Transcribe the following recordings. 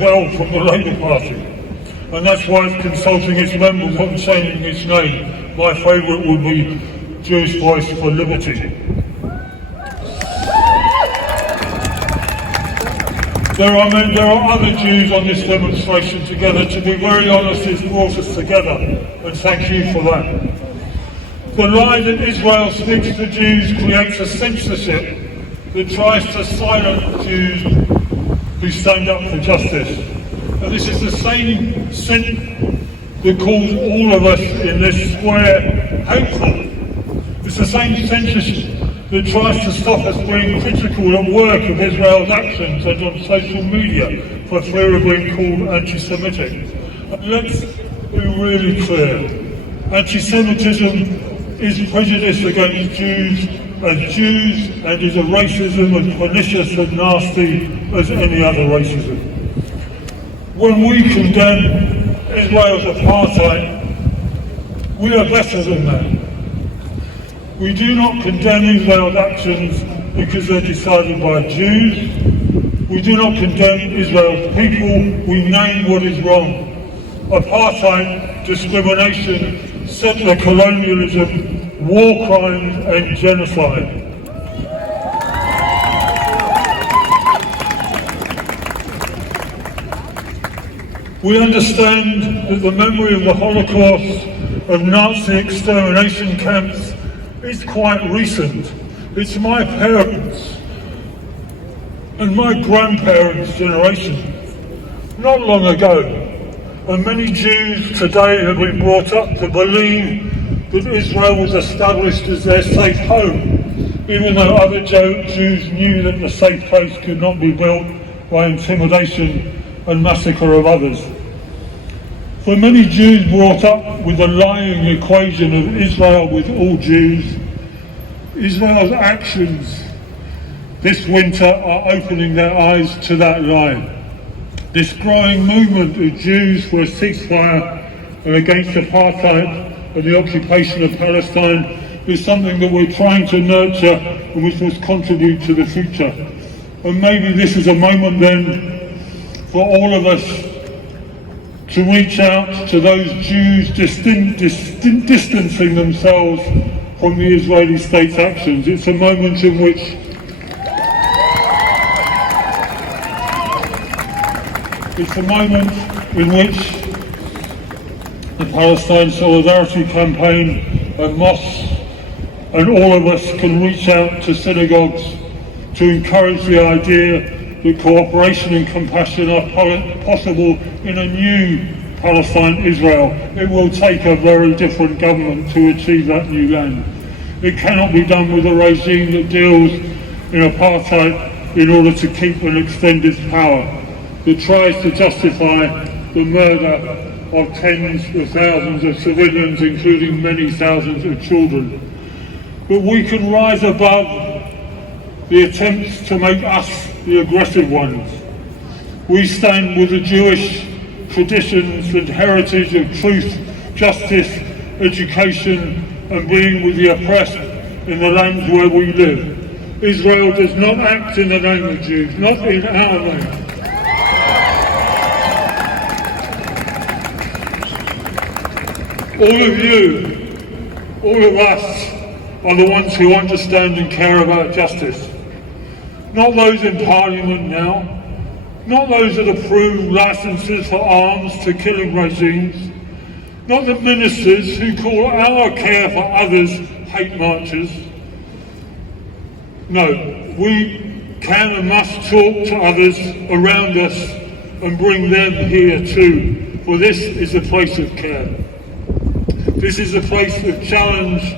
well from the Labour Party, and that's why it's consulting its members on changing its name. My favourite would be Jewish Voice for Liberty. There are other Jews on this demonstration together. To be very honest, it's brought us together, and thank you for that. The lie that Israel speaks to Jews creates a censorship that tries to silence Jews who stand up for justice. And this is the same sin that calls all of us in this square hateful. It's the same censorship that tries to stop us being critical at work of Israel's actions and on social media for fear of being called anti-Semitic. And let's be really clear. Anti-Semitism is prejudice against Jews and is a racism as pernicious and nasty as any other racism. When we condemn Israel's apartheid, we are better than that. We do not condemn Israel's actions because they're decided by Jews. We do not condemn Israel's people. We name what is wrong. Apartheid, discrimination, settler colonialism, war crimes and genocide. We understand that the memory of the Holocaust, of Nazi extermination camps, is quite recent. It's my parents' and my grandparents' generation, not long ago. And many Jews today have been brought up to believe that Israel was established as their safe home, even though other Jews knew that the safe place could not be built by intimidation and massacre of others. For many Jews brought up with the lying equation of Israel with all Jews, Israel's actions this winter are opening their eyes to that lie. This growing movement of Jews for a ceasefire and against apartheid and the occupation of Palestine is something that we're trying to nurture and which must contribute to the future. And maybe this is a moment then for all of us to reach out to those Jews distancing themselves from the Israeli state's actions. It's a moment in which the Palestine Solidarity Campaign and mosques and all of us can reach out to synagogues to encourage the idea that cooperation and compassion are possible in a new Palestine-Israel. It will take a very different government to achieve that new land. It cannot be done with a regime that deals in apartheid in order to keep and extend its power, that tries to justify the murder of tens of thousands of civilians, including many thousands of children. But we can rise above the attempts to make us the aggressive ones. We stand with the Jewish traditions and heritage of truth, justice, education and being with the oppressed in the lands where we live. Israel does not act in the name of Jews, not in our name. All of you, all of us are the ones who understand and care about justice. Not those in Parliament now, not those that approve licenses for arms to killing regimes, not the ministers who call our care for others hate marches. No, we can and must talk to others around us and bring them here too, for this is a place of care. This is a place of challenge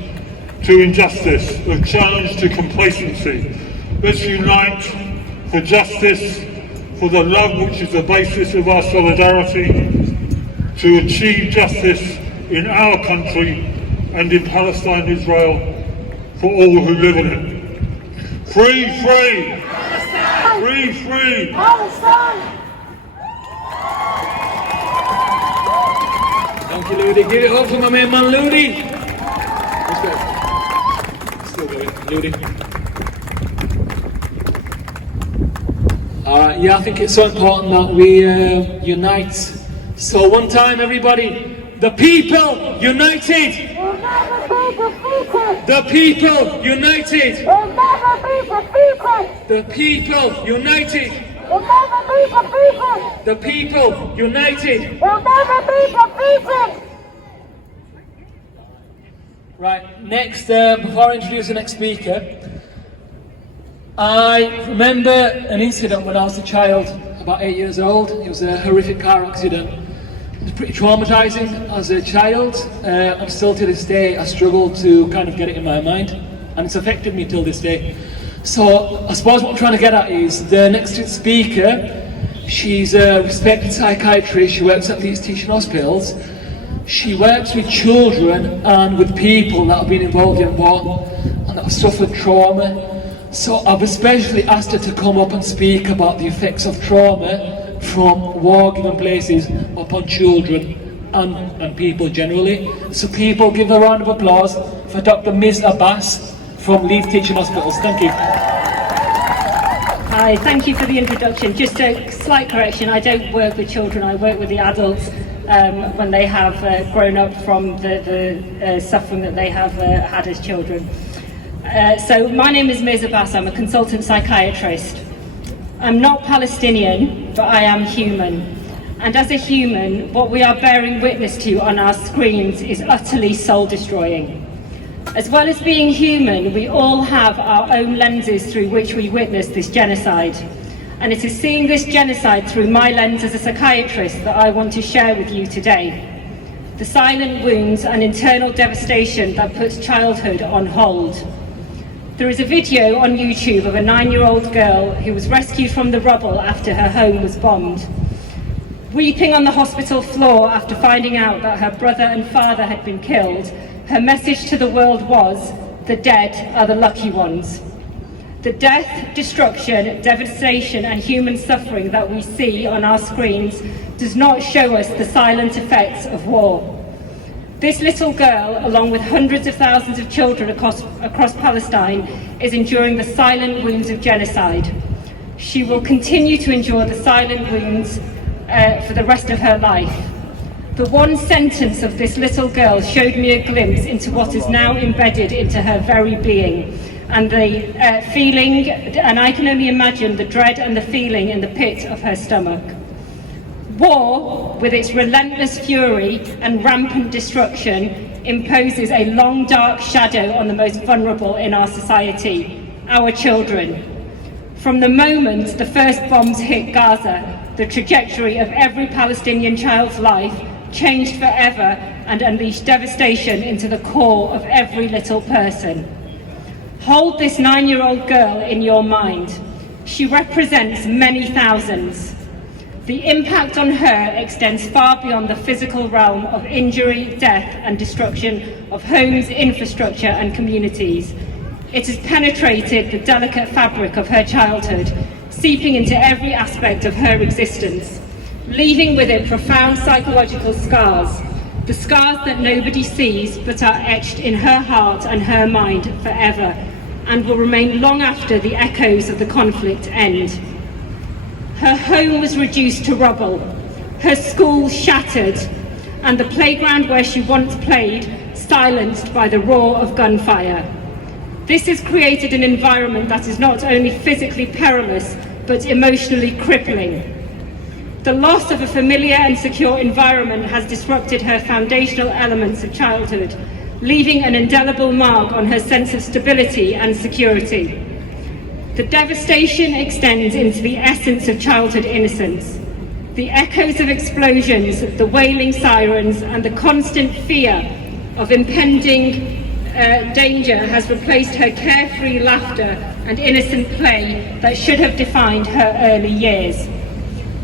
to injustice, of challenge to complacency. Let's unite for justice, for the love which is the basis of our solidarity, to achieve justice in our country and in Palestine, Israel, for all who live in it. Free, free! Palestine! Free, free! Palestine! Thank you, Ludi. Give it up for my man, Ludi. Let's go. Still going, Ludi. Yeah, I think it's so important that we unite. So one time, everybody, the people united! Will never be defeated! The people united! Will never be defeated! The people united! Will never be defeated! The people united! Will never be defeated! Right, next, before I introduce the next speaker, I remember an incident when I was a child, about 8 years old. It was a horrific car accident. It was pretty traumatizing as a child, and still to this day I struggle to kind of get it in my mind, and it's affected me till this day. So I suppose what I'm trying to get at is the next speaker. She's a respected psychiatrist. She works at Leeds teaching hospitals. She works with children and with people that have been involved in war and that have suffered trauma. So I've especially asked her to come up and speak about the effects of trauma from war-given places upon children and people generally. So people give a round of applause for Dr. Ms. Abbas from Leeds Teaching Hospitals. Thank you. Hi, thank you for the introduction. Just a slight correction, I don't work with children, I work with the adults when they have grown up from the suffering that they have had as children. So my name is Ms. Abbas, I'm a consultant psychiatrist. I'm not Palestinian, but I am human. And as a human, what we are bearing witness to on our screens is utterly soul-destroying. As well as being human, we all have our own lenses through which we witness this genocide. And it is seeing this genocide through my lens as a psychiatrist that I want to share with you today. The silent wounds and internal devastation that puts childhood on hold. There is a video on YouTube of a 9-year-old girl who was rescued from the rubble after her home was bombed. Weeping on the hospital floor after finding out that her brother and father had been killed, her message to the world was, "The dead are the lucky ones." The death, destruction, devastation and human suffering that we see on our screens does not show us the silent effects of war. This little girl, along with hundreds of thousands of children across Palestine, is enduring the silent wounds of genocide. She will continue to endure the silent wounds for the rest of her life. The one sentence of this little girl showed me a glimpse into what is now embedded into her very being, and the feeling, and I can only imagine the dread and the feeling in the pit of her stomach. War, with its relentless fury and rampant destruction, imposes a long dark shadow on the most vulnerable in our society, our children. From the moment the first bombs hit Gaza, the trajectory of every Palestinian child's life changed forever and unleashed devastation into the core of every little person. Hold this 9-year-old girl in your mind. She represents many thousands. The impact on her extends far beyond the physical realm of injury, death and destruction of homes, infrastructure and communities. It has penetrated the delicate fabric of her childhood, seeping into every aspect of her existence, leaving with it profound psychological scars, the scars that nobody sees but are etched in her heart and her mind forever, and will remain long after the echoes of the conflict end. Her home was reduced to rubble, her school shattered, and the playground where she once played silenced by the roar of gunfire. This has created an environment that is not only physically perilous, but emotionally crippling. The loss of a familiar and secure environment has disrupted her foundational elements of childhood, leaving an indelible mark on her sense of stability and security. The devastation extends into the essence of childhood innocence. The echoes of explosions, the wailing sirens, and the constant fear of impending danger has replaced her carefree laughter and innocent play that should have defined her early years.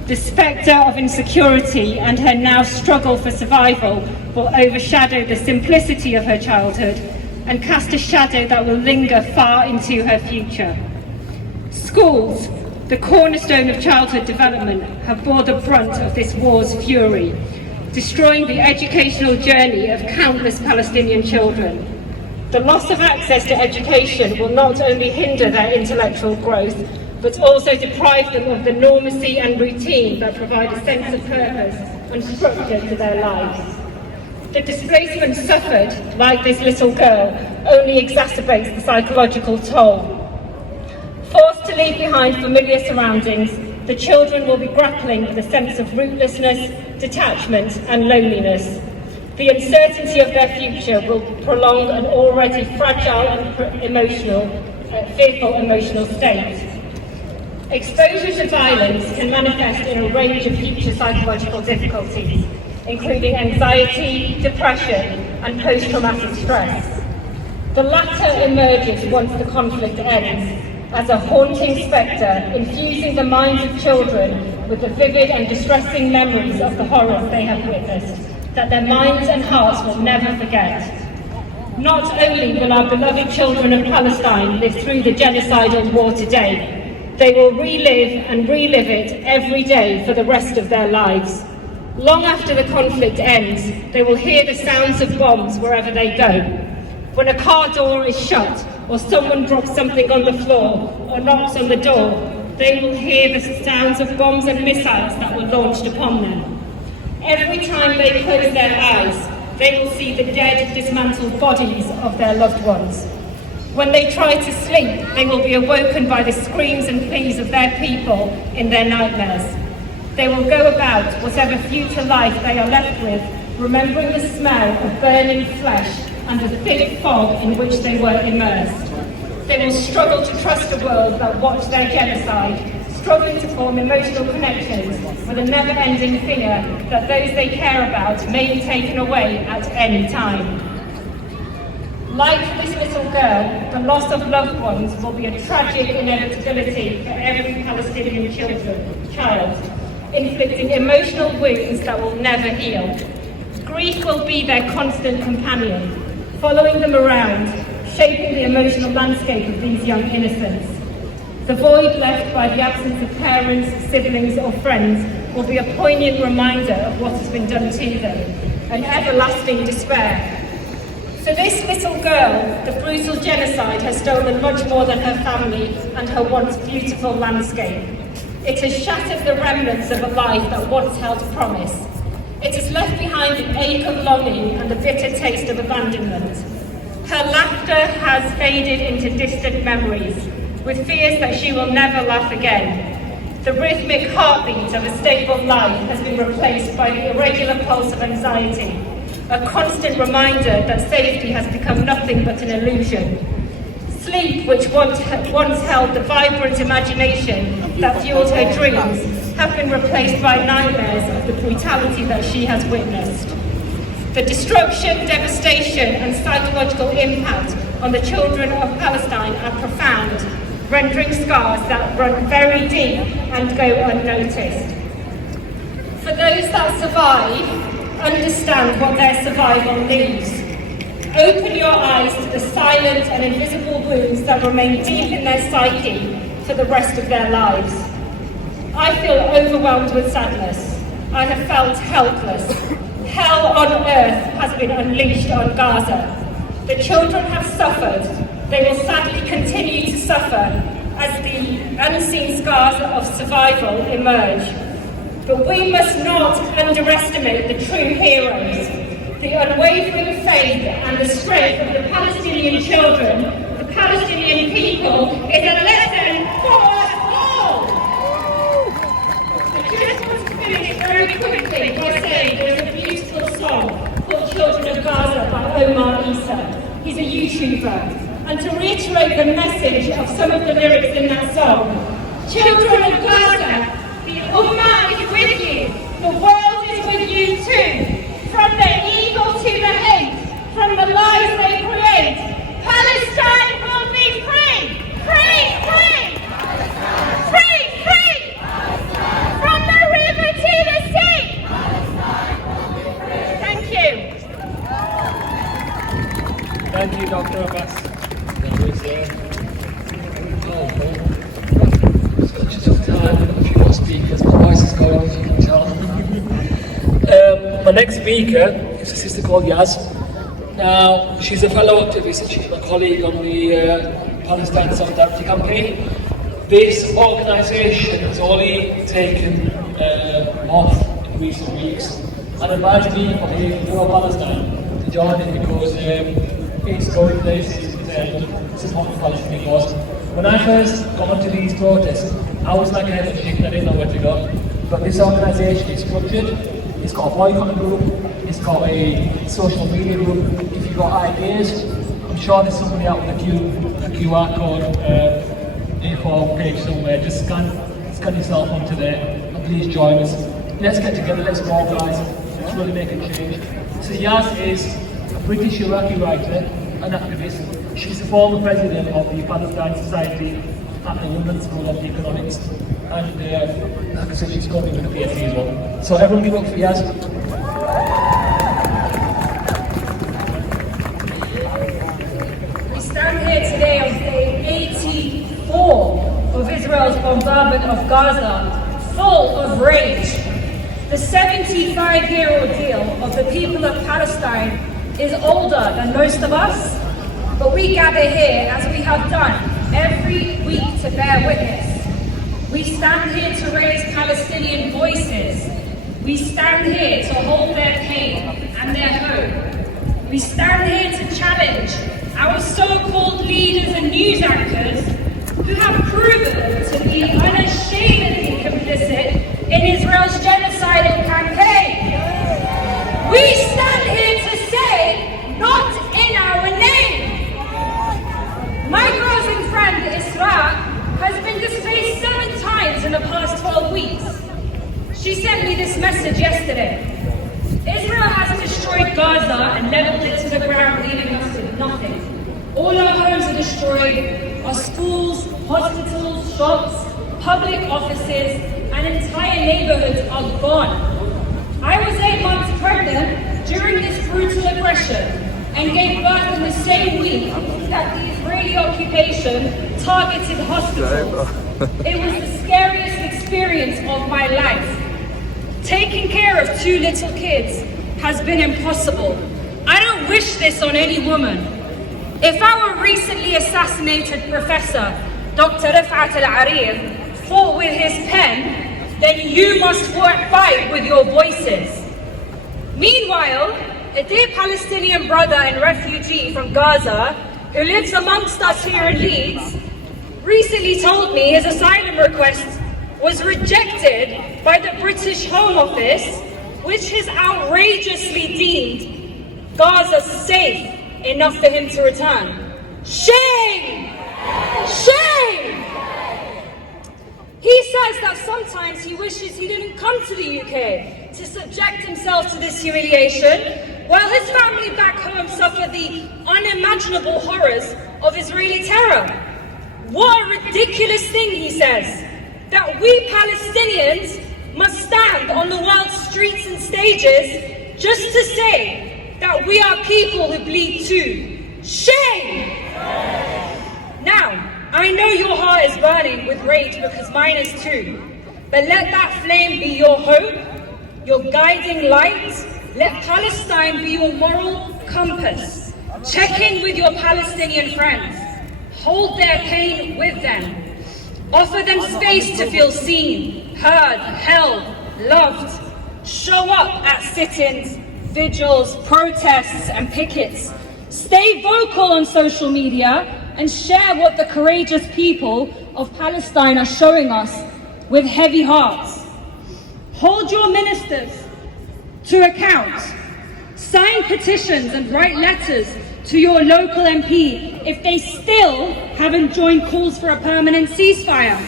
The spectre of insecurity and her now struggle for survival will overshadow the simplicity of her childhood and cast a shadow that will linger far into her future. Schools, the cornerstone of childhood development, have borne the brunt of this war's fury, destroying the educational journey of countless Palestinian children. The loss of access to education will not only hinder their intellectual growth, but also deprive them of the normacy and routine that provide a sense of purpose and structure to their lives. The displacement suffered, like this little girl, only exacerbates the psychological toll. Forced to leave behind familiar surroundings, the children will be grappling with a sense of rootlessness, detachment and loneliness. The uncertainty of their future will prolong an already fragile and fearful emotional state. Exposure to violence can manifest in a range of future psychological difficulties, including anxiety, depression and post-traumatic stress. The latter emerges once the conflict ends, as a haunting spectre, infusing the minds of children with the vivid and distressing memories of the horrors they have witnessed, that their minds and hearts will never forget. Not only will our beloved children of Palestine live through the genocidal war today, they will relive and relive it every day for the rest of their lives. Long after the conflict ends, they will hear the sounds of bombs wherever they go. When a car door is shut, or someone drops something on the floor, or knocks on the door, they will hear the sounds of bombs and missiles that were launched upon them. Every time they close their eyes, they will see the dead, dismantled bodies of their loved ones. When they try to sleep, they will be awoken by the screams and pleas of their people in their nightmares. They will go about whatever future life they are left with, remembering the smell of burning flesh and the thick fog in which they were immersed. They will struggle to trust a world that watched their genocide, struggling to form emotional connections with a never-ending fear that those they care about may be taken away at any time. Like this little girl, the loss of loved ones will be a tragic inevitability for every Palestinian child, inflicting emotional wounds that will never heal. Grief will be their constant companion, following them around, shaping the emotional landscape of these young innocents. The void left by the absence of parents, siblings or friends will be a poignant reminder of what has been done to them, an everlasting despair. For this little girl, the brutal genocide has stolen much more than her family and her once beautiful landscape. It has shattered the remnants of a life that once held promise. It has left behind the ache of longing and the bitter taste of abandonment. Her laughter has faded into distant memories, with fears that she will never laugh again. The rhythmic heartbeat of a stable life has been replaced by the irregular pulse of anxiety, a constant reminder that safety has become nothing but an illusion. Sleep, which once held the vibrant imagination that fueled her dreams, have been replaced by nightmares of the brutality that she has witnessed. The destruction, devastation and psychological impact on the children of Palestine are profound, rendering scars that run very deep and go unnoticed. For those that survive, understand what their survival leaves. Open your eyes to the silent and invisible wounds that remain deep in their psyche for the rest of their lives. I feel overwhelmed with sadness. I have felt helpless. Hell on earth has been unleashed on Gaza. The children have suffered. They will sadly continue to suffer as the unseen scars of survival emerge. But we must not underestimate the true heroes. The unwavering faith and the strength of the Palestinian children, the Palestinian people, is a lesson for us all. I just want to finish very quickly by saying there's a beautiful song called Children of Gaza by Omar Issa. He's a YouTuber. And to reiterate the message of some of the lyrics in that song, children of Gaza, the Ummah is with you, the world is with you too. From the evil to the hate, from the lies they create, Palestine will be free! Free! Free! Free! Free! From the river to the sea! Thank you. Thank you, Dr. Abbas. Just time, a few more speakers. My voice is going, as you can tell. My next speaker is a sister called Yaz. Now, she's a fellow activist and she's my colleague on the Palestine Solidarity Campaign. This organisation has only taken off in recent weeks and invited me from the Leeds Pro-Palestinian to join it because it's going places with supporting the Palestinian cause. When I first got onto these protests, I was like a head of chicken, I didn't know where to go. But this organisation is structured, it's got a boycott group, it's got a social media group. If you've got ideas, I'm sure there's somebody out with a QR code A4 page somewhere. Just scan yourself onto there and please join us. Let's get together, let's organise, let's really make a change. So Yaz is a British Iraqi writer and activist. She's the former president of the Palestine Society at the London School of Economics. And like I said, she's going to be with the PhD as well. So everyone give up for Yaz. We stand here today on day 84 of Israel's bombardment of Gaza, full of rage. The 75-year ordeal of the people of Palestine is older than most of us, but we gather here as we have done every week to bear witness. We stand here to raise Palestinian voices. We stand here to hold their pain and their hope. We stand here to challenge our so-called leaders and news anchors who have proven to be unashamedly complicit in Israel's genocidal campaign. We stand here to say, not in our name. My browsing friend Isra has been displaced 7 times in the past 12 weeks. She sent me this message yesterday. Israel has destroyed Gaza and leveled it to the ground, leaving us with nothing. All our homes are destroyed, our schools, hospitals, shops, public offices, and entire neighborhoods are gone. I was 8 months pregnant during this brutal aggression and gave birth in the same week that the Israeli occupation targeted hospitals. It was the scariest experience of my life. Taking care of 2 little kids has been impossible. I don't wish this on any woman. If our recently assassinated professor, Dr. Rifat Al-Arir, fought with his pen, then you must fight with your voices. Meanwhile, a dear Palestinian brother and refugee from Gaza, who lives amongst us here in Leeds, recently told me his asylum request was rejected by the British Home Office, which has outrageously deemed Gaza safe enough for him to return. Shame! Shame! He says that sometimes he wishes he didn't come to the UK to subject himself to this humiliation, while his family back home suffer the unimaginable horrors of Israeli terror. What a ridiculous thing, he says, that we Palestinians must stand on the world's streets and stages just to say that we are people who bleed too. Shame! Now, I know your heart is burning with rage because mine is too, but let that flame be your hope, your guiding light. Let Palestine be your moral compass. Check in with your Palestinian friends. Hold their pain with them. Offer them space to feel seen, heard, held, loved. Show up at sit-ins, vigils, protests and pickets. Stay vocal on social media and share what the courageous people of Palestine are showing us with heavy hearts. Hold your ministers to account. Sign petitions and write letters to your local MP if they still haven't joined calls for a permanent ceasefire.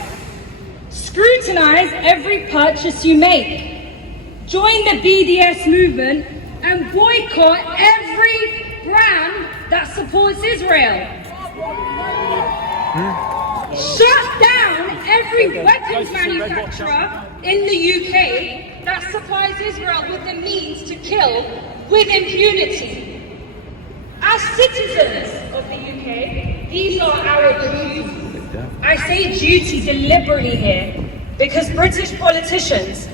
Scrutinize every purchase you make. Join the BDS movement and boycott every brand that supports Israel. Shut down every weapons manufacturer in the UK that supplies Israel with the means to kill with impunity. As citizens of the UK, these are our duties. I say duty deliberately here because British politicians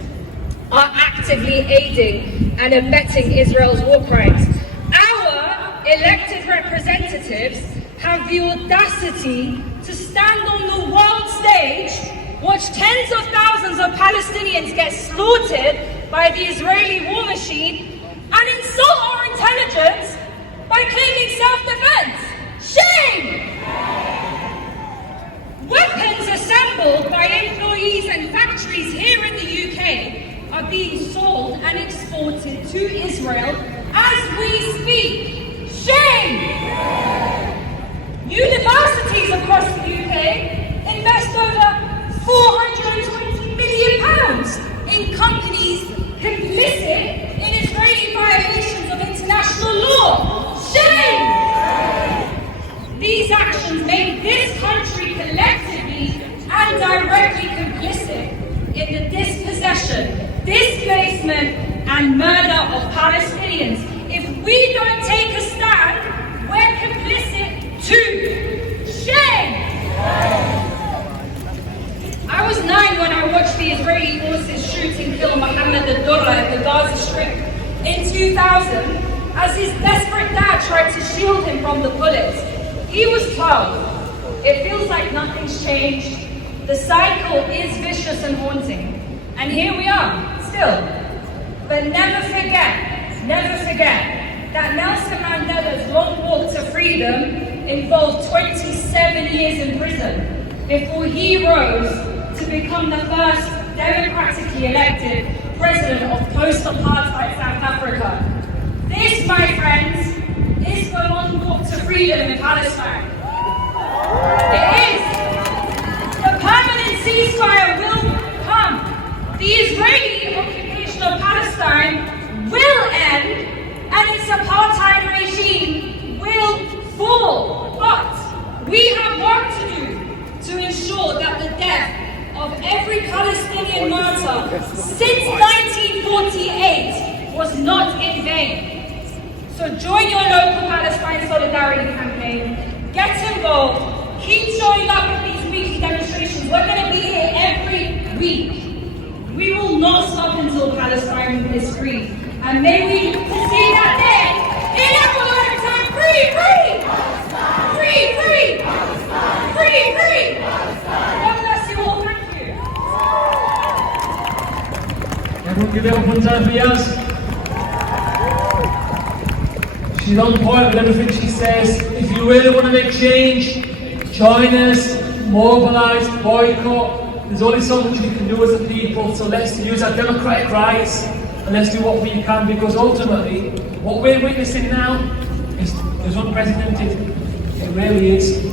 are actively aiding and abetting Israel's war crimes. Our elected representatives have the audacity to stand on the world stage, watch tens of thousands of Palestinians get slaughtered by the Israeli war machine, and insult our intelligence by claiming self-defense. Shame! Weapons assembled by employees and factories here in the UK are being sold and exported to Israel as we speak. Shame! Universities across the UK invest over £420 million in companies complicit in Israeli violations of international law. Shame! These actions make this country collectively and directly complicit in the dispossession, displacement, and murder of Palestinians. If we don't take a stand, we're complicit too. Shame! I was 9 when I watched the Israeli forces shoot and kill Mohammed al-Durra at the Gaza Strip in 2000 as his desperate dad tried to shield him from the bullets. He was 12. It feels like nothing's changed. The cycle is vicious and haunting. And here we are, still. But never forget that Nelson Mandela's long walk to freedom involved 27 years in prison before he rose to become the first democratically elected president of post-apartheid South Africa. This, my friends, is the long walk to freedom in Palestine. It is. The permanent ceasefire will come. The Israeli occupation of Palestine will end, and its apartheid regime will fall. But we have work to do to ensure that the death of every Palestinian martyr since 1948 was not in vain. So join your local Palestine Solidarity campaign, get involved, keep showing up at these weekly demonstrations. We're going to be here every week. We will not stop until Palestine is free. And may we see that day in our lifetime. Free, free! Free, free! Free, free! God bless you all. Thank you. Everyone give it up one time for Yaz. She's on point with everything she says. If you really want to make change, join us, mobilise, boycott. There's only so much we can do as a people, so let's use our democratic rights and let's do what we can, because ultimately, what we're witnessing now is unprecedented. It really is.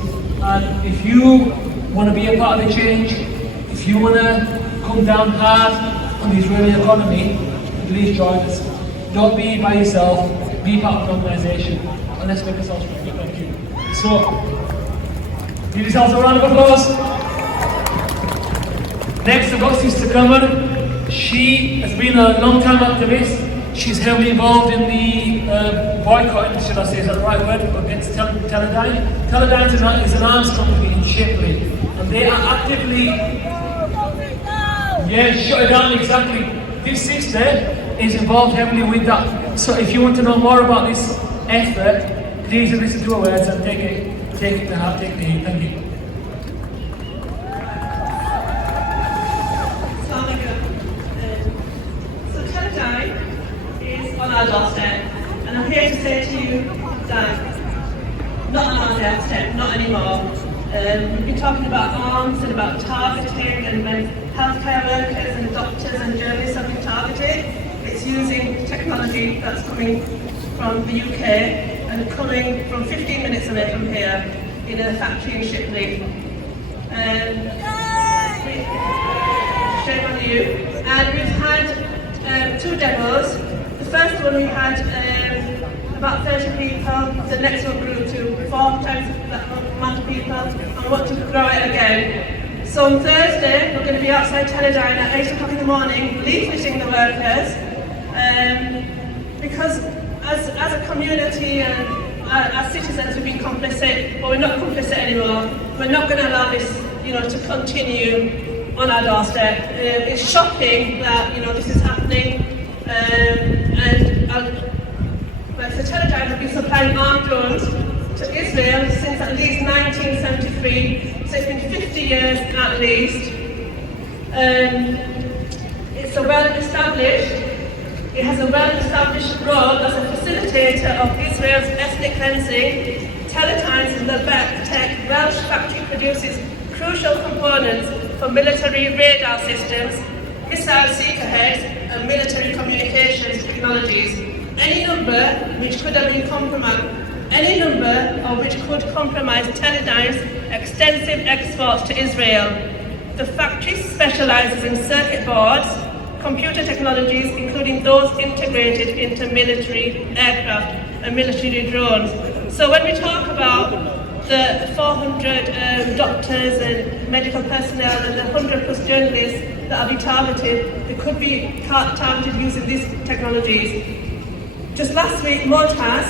And if you want to be a part of the change, if you want to come down hard on the Israeli economy, please join us. Don't be by yourself. Be part of an organisation, and let's make ourselves ready. Thank you. So, give yourselves a round of applause. Next, we've got Sister Kamal. She has been a long-time activist. She's heavily involved in the boycotting, should I say, is that the right word, against Teledyne. Teledyne is an arms company in Shipley, and they are actively... Yeah, shut it down, exactly. This sister is involved heavily with that. So if you want to know more about this effort, please listen to her words and take it to heart, take the heat. Thank you. So Teledyne is on our doorstep, and I'm here to say to you that not on our doorstep, not anymore. We've been talking about arms and about targeting, and when healthcare workers and doctors and journalists have been targeted, it's using technology that's coming from the UK and coming from 15 minutes away from here in a factory in Shipley. Shame on you. And we've had 2 demos. The first one we had about 30 people, the next one grew to 4 times that amount of people, and we want to grow it again. So on Thursday, we're going to be outside Teledyne at 8 o'clock in the morning, leafleting the workers, because as a community and as citizens we've been complicit, but we're not complicit anymore. We're not going to allow this, to continue on our doorstep. It's shocking that, this is happening, so Teledyne have been supplying armed drones to Israel since at least 1973. so it's been 50 years at least. It's a well-established, it has a well-established role as a facilitator of Israel's ethnic cleansing. Teletymes in the Tech Welsh factory produces crucial components for military radar systems, missile seeker heads, and military communications technologies. Any number which could compromise Teledyne's extensive exports to Israel. The factory specializes in circuit boards, computer technologies, including those integrated into military aircraft and military drones. So when we talk about the 400 doctors and medical personnel and the 100 plus journalists that are being targeted, they could be targeted using these technologies. Just last week, Montaz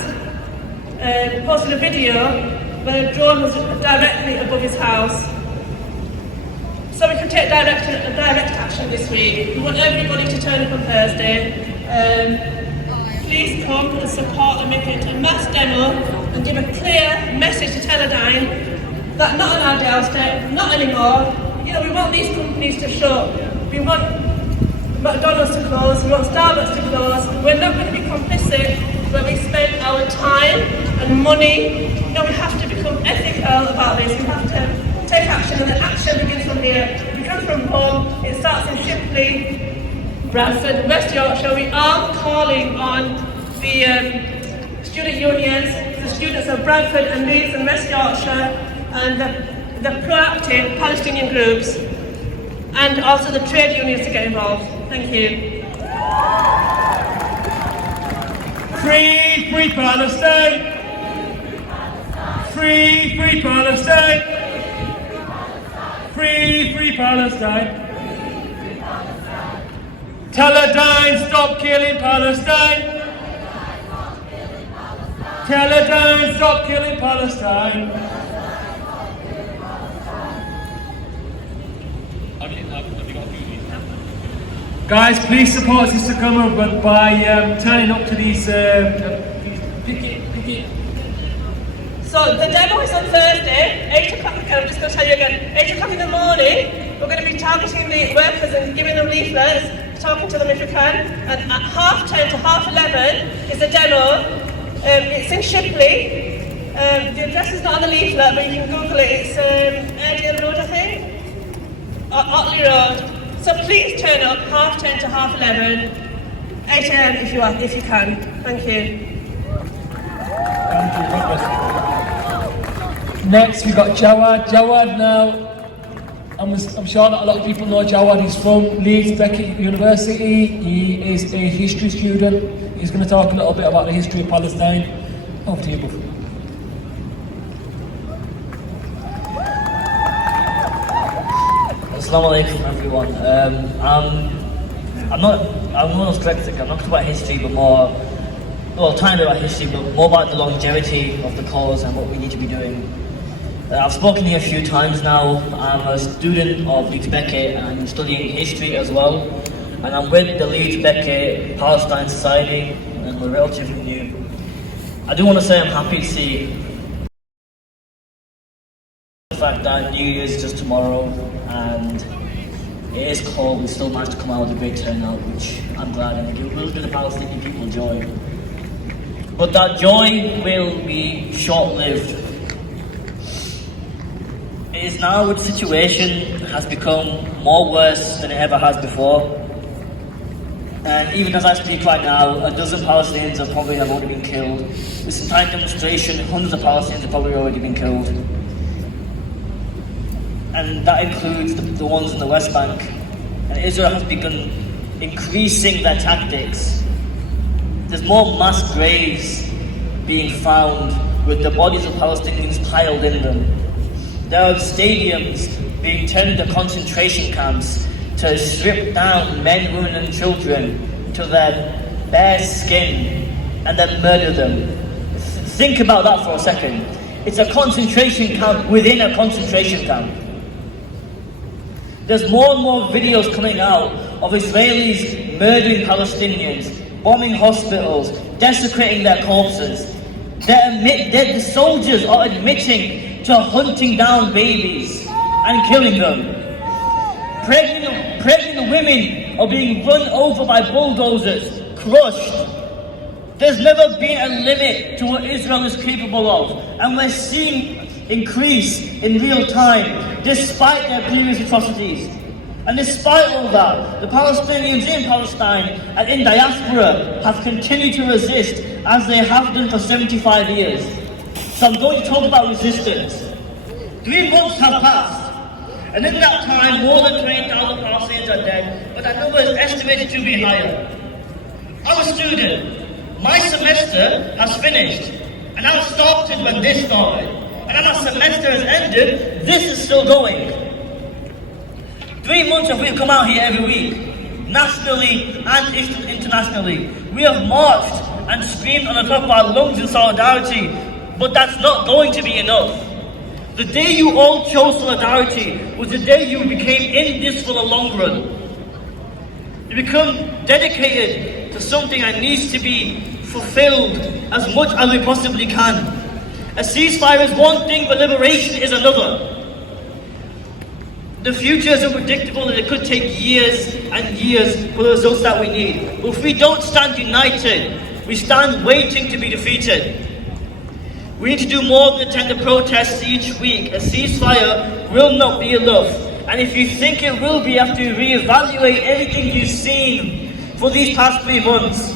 posted a video where a drone was directly above his house. So we can take direct action this week. We want everybody to turn up on Thursday. Please come and support and make it a mass demo and give a clear message to Teledyne that not on our doorstep, not anymore. You know, we want these companies to shut. We want McDonald's to close, we want Starbucks to close. We're not going to be complicit where we spend our time and money. No, we have to become ethical about this. We have to take action, and the action begins from here. We come from home, it starts in Shipley, Bradford, West Yorkshire. We are calling on the student unions, the students of Bradford and Leeds and West Yorkshire, and the proactive Palestinian groups, and also the trade unions to get involved. Thank you. Free, free Palestine! Free, free Palestine! Free, free Palestine! Teledyne, stop killing Palestine! Teledyne, stop killing Palestine! Guys, please support Sister Cumber by turning up to these picket. So the demo is on Thursday, 8 o'clock, I'm just going to tell you again, 8 o'clock in the morning. We're going to be targeting the workers and giving them leaflets, talking to them if we can. And at 10:30 to 11:30 is the demo. It's in Shipley. The address is not on the leaflet, but you can Google it. It's Airdale Road, I think? Otley Road. So please turn up 10:30 to 11:30, 8 a.m. if you can. Thank you. Next, we've got Jawad. Jawad now, I'm sure not a lot of people know Jawad. He's from Leeds Beckett University. He is a history student. He's going to talk a little bit about the history of Palestine. Over to you, Buff. Assalamu alaikum everyone. I'm one of those critics. I'm not talking about history, but trying to about history, but more about the longevity of the cause and what we need to be doing. I've spoken here a few times now. I'm a student of Leeds Beckett and I'm studying history as well. And I'm with the Leeds Beckett Palestine Society, and we're relatively new. I do want to say I'm happy to see the fact that New Year's is just tomorrow, and it is cold. We still managed to come out with a great turnout, which I'm glad, and it will do the Palestinian people joy. But that joy will be short-lived. It is now the situation has become more worse than it ever has before. And even as I speak right now, a dozen Palestinians have already been killed. This entire demonstration, hundreds of Palestinians have probably already been killed. And that includes the ones in the West Bank. And Israel has begun increasing their tactics. There's more mass graves being found with the bodies of Palestinians piled in them. There are stadiums being turned into concentration camps to strip down men, women and children to their bare skin and then murder them. Think about that for a second. It's a concentration camp within a concentration camp. There's more and more videos coming out of Israelis murdering Palestinians, bombing hospitals, desecrating their corpses. The soldiers are admitting to hunting down babies. and killing them. Pregnant women are being run over by bulldozers, crushed. There's never been a limit to what Israel is capable of, and we're seeing increase in real time, despite their previous atrocities. And despite all that, the Palestinians in Palestine and in diaspora have continued to resist, as they have done for 75 years. So I'm going to talk about resistance. 3 months have passed, and in that time, more than 20,000 Palestinians are dead, but that number is estimated to be higher. I'm a student. My semester has finished, and I started when this started. And as our semester has ended, this is still going. 3 months have we come out here every week, nationally and internationally. We have marched and screamed on the top of our lungs in solidarity, but that's not going to be enough. The day you all chose solidarity was the day you became in this for the long run. You become dedicated to something that needs to be fulfilled as much as we possibly can. A ceasefire is one thing, but liberation is another. The future is unpredictable and it could take years and years for the results that we need. But if we don't stand united, we stand waiting to be defeated. We need to do more than attend the protests each week. A ceasefire will not be enough. And if you think it will be, you have to reevaluate everything you've seen for these past 3 months.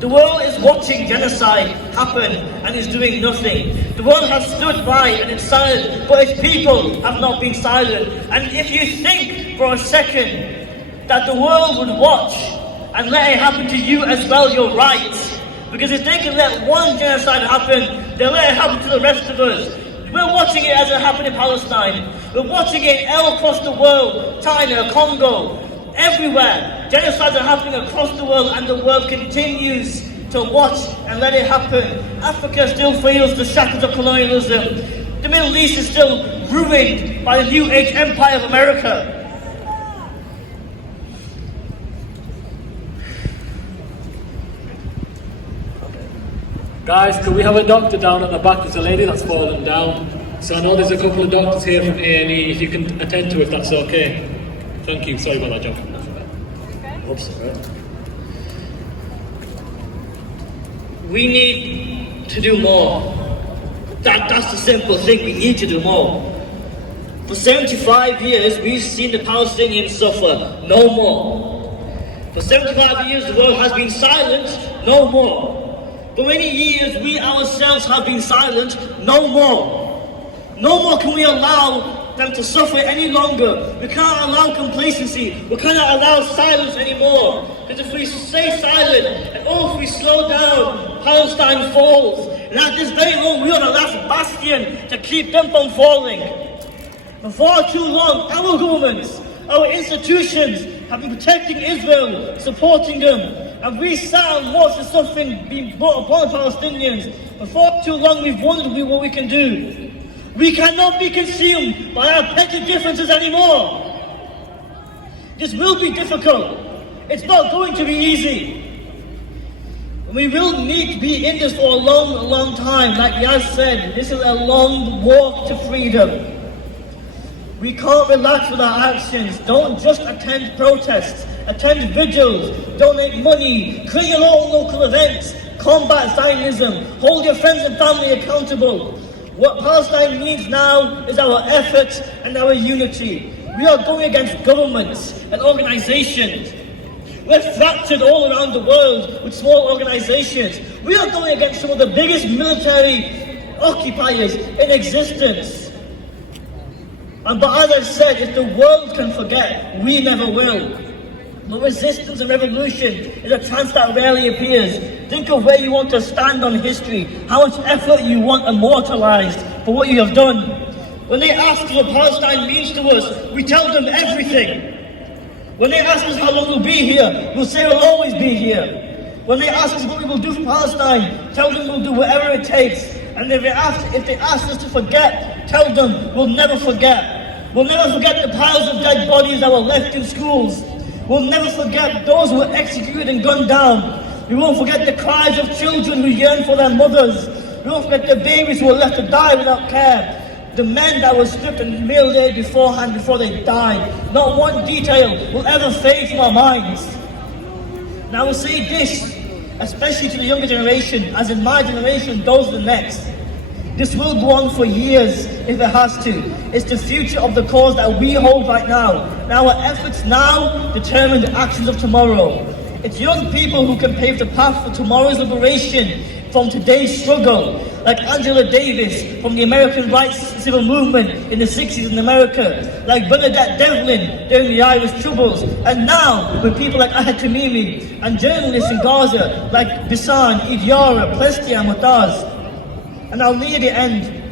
The world is watching genocide happen and is doing nothing. The world has stood by and it's silent, but its people have not been silent. And if you think for a second that the world would watch and let it happen to you as well, you're right. Because if they can let one genocide happen, they'll let it happen to the rest of us. We're watching it as it happened in Palestine. We're watching it all across the world, China, Congo, everywhere. Genocides are happening across the world and the world continues to watch and let it happen. Africa still feels the shackles of colonialism. The Middle East is still ruined by the New Age empire of America. Guys, can we have a doctor down at the back? There's a lady that's fallen down. So I know there's a couple of doctors here from A&E, if you can attend to if that's okay. Thank you, sorry about that, John. Oops, right. We need to do more. That's the simple thing, we need to do more. For 75 years, we've seen the Palestinians suffer, no more. For 75 years, the world has been silent, no more. For many years, we ourselves have been silent, no more. No more can we allow them to suffer any longer. We can't allow complacency. We cannot allow silence anymore. Because if we stay silent, and if we slow down, Palestine falls. And at this very moment, we are the last bastion to keep them from falling. For far too long, our governments, our institutions have been protecting Israel, supporting them. And we sat and watched the suffering being brought upon the Palestinians. For far too long, we've wondered what we can do. We cannot be consumed by our petty differences anymore. This will be difficult. It's not going to be easy. We will need to be in this for a long, long time. Like Yaz said, this is a long walk to freedom. We can't relax with our actions. Don't just attend protests. Attend vigils. Donate money. Create your own local events. Combat Zionism. Hold your friends and family accountable. What Palestine needs now is our effort and our unity. We are going against governments and organizations. We're fractured all around the world with small organizations. We are going against some of the biggest military occupiers in existence. But as I said, if the world can forget, we never will. But resistance and revolution is a chance that rarely appears. Think of where you want to stand on history, how much effort you want immortalized for what you have done. When they ask what Palestine means to us, we tell them everything. When they ask us how long we'll be here, we'll say we'll always be here. When they ask us what we will do for Palestine, tell them we'll do whatever it takes. And if they ask us to forget, tell them we'll never forget. We'll never forget the piles of dead bodies that were left in schools. We'll never forget those who were executed and gunned down. We won't forget the cries of children who yearn for their mothers. We won't forget the babies who were left to die without care. The men that were stripped and mutilated beforehand before they died. Not one detail will ever fade from our minds. And I will say this, especially to the younger generation, as in my generation, those of the next. This will go on for years if it has to. It's the future of the cause that we hold right now. And our efforts now determine the actions of tomorrow. It's young people who can pave the path for tomorrow's liberation from today's struggle. Like Angela Davis from the American rights civil movement in the 60s in America. Like Bernadette Devlin during the Irish Troubles. And now with people like Ahed Tamimi and journalists in Gaza like Bisan, Idiara, Plestia and Mutaz. And I'll near the end